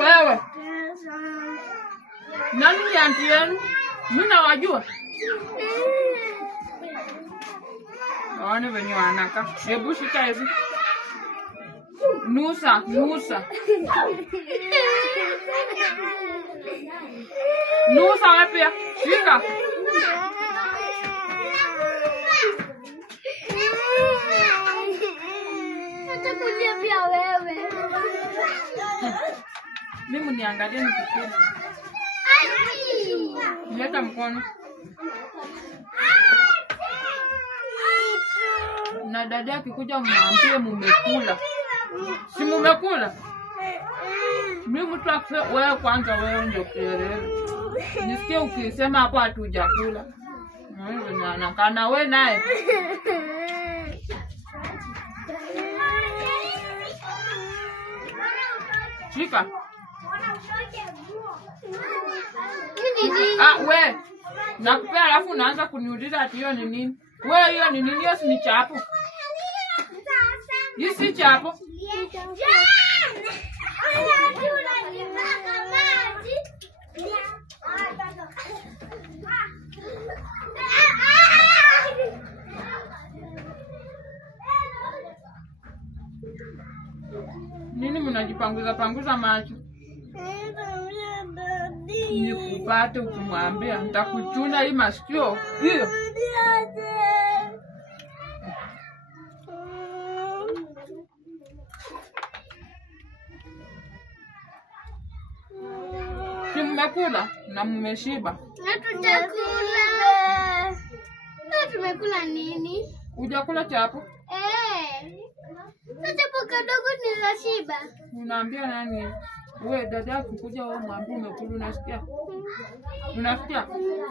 Wewe. Nani ni auntie yenu? Mimi nawajua. Waone venye wanaka. Hebu shika hivi. Nusa. Nusa wewe pia. Shika. Natakulia pia wewe. Mimi niangalie nikifikiri. Leta mkono. Na dada akikuja mwambie mumekula. Si mumekula? Mimi mtu akisema wewe kwanza wewe ndio kielele. Nisikie ukisema hapo hatujakula. Mimi anakana wewe naye. Shika. We. Nakupea alafu unaanza kuniuliza ati hiyo ni nini? Wewe hiyo ni nini? Hiyo si ni chapo. Hii si chapo. Nini mnajipanguza macho? Nikupate ukimwambia nitakuchuna hii masikio. Hiyo. Si mmekula na mmeshiba? Hatujakula. Na tumekula nini? Hujakula chapo? Na chapo kadogo nilashiba. Unaambia nani? Wewe dada kukuja wewe mwambie umekula unasikia? Unasikia?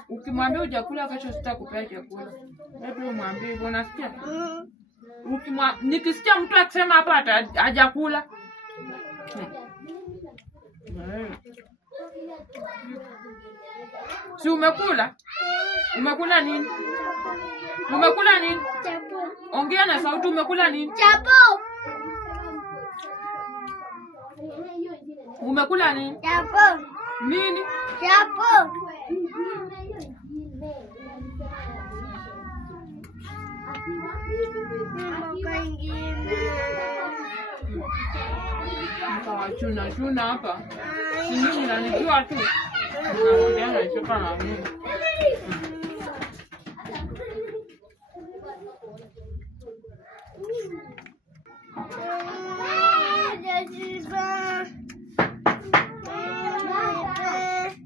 Ukimwambia hujakula kesho sitakupea chakula. Wewe mwambie hivyo unasikia? Nikisikia mtu akisema hapa hajakula. Si umekula? Umekula nini? Umekula nini? Chapo. Ongea na sauti, umekula nini? Chapo. Umekula nini? Chapo. Nini? Chapo. Chuna hapa. Si mimi nanijua tu. Naongea na choka na mimi.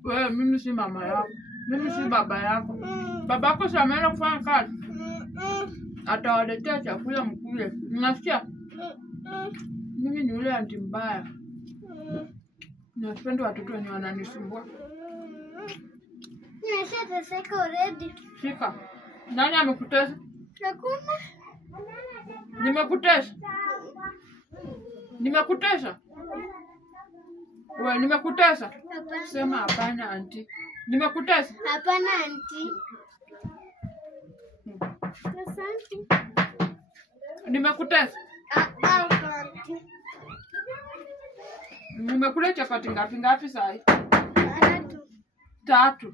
Wewe mimi si mama yako. Mimi si baba yako. Babako si ameenda kufanya kazi. Atawaletea chakula mkule. Unasikia? Mimi ni yule anti mbaya. Napenda watoto wenye wananisumbua. Nimeshateseka already. Shika. Nani amekutesa? Hakuna. Nimekutesa? Nimekutesa? Wewe nimekutesa? Hapana. Sema hapana anti. Nimekutesa? Hapana auntie. Asante. Nimekutesa? Hapana auntie. Nimekula chapati ngapi sasa? 3.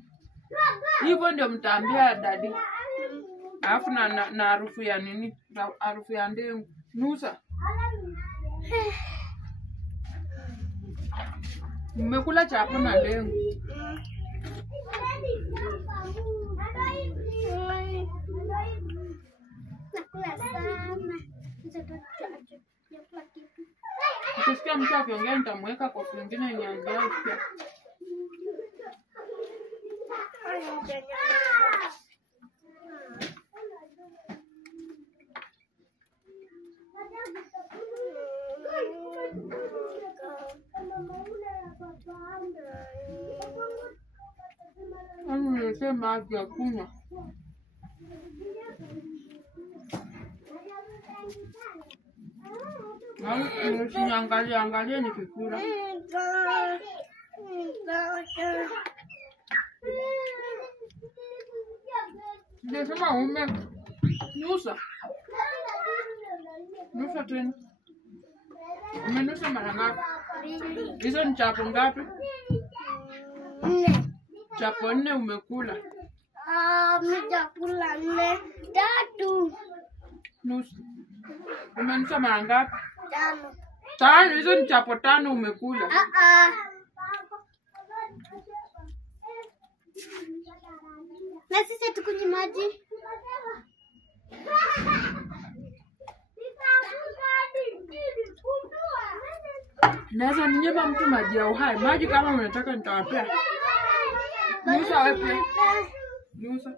Hivyo ndio mtaambia dadi. Alafu na harufu ya nini? Harufu ya ndengu. Nusa. Mmekula chapo na ndengu. Nakula sana. Ukisikia mtu akiongea nitamweka kwa kwingine niangalie pia. Nilisema maji ya kunywa. Angalia nikikula. Sijasema nusa. Nusa tena. Umenusa mara ngapi? mbili. Hizo ni chapo ngapi? 4. Chapo 4 umekula. Mimi chakula 4. 3. Nusu. Umenusa mara ngapi? 5. 5. Hizo ni chapo 5 umekula. Na sisi tukunywe maji. Naweza ninyima mtu maji ya uhai. Maji kama unataka nitawapea. Nusa wewe. Nusa.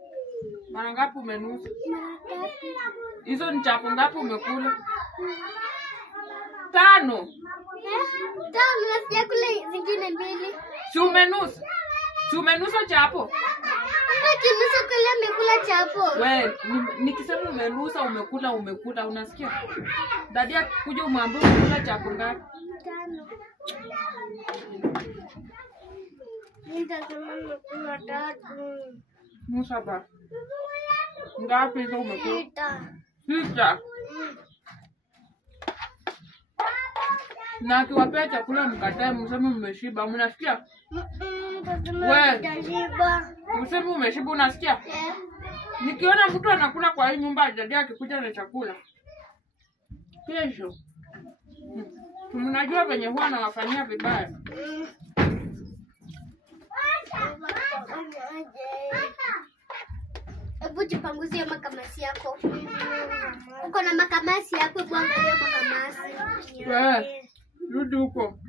Mara ngapi umenusa? Hizo ni chapo ngapi umekula? 5. 5 na sijakula zingine 2. Si umenusa? Si umenusa chapo? Kinusa kule amekula chapo. Wewe nikisema umenusa umekula unasikia? Dadia kuja umwambie umekula chapo ngapi? 5. Nitasema nimekula 3. Nusa ba. Ngapi hizo umekula? 6. Na akiwapea chakula mkatae mseme mmeshiba, mnasikia? Mseme umeshiba unasikia? Nikiona mtu anakula kwa hii nyumba Dadia akikuja na chakula. Kesho. Mnajua venye huwa nawafanyia vibaya. Hebu jipanguzie makamasi yako. Uko na makamasi yako, hebu angalia makamasi. Wewe, rudi huko.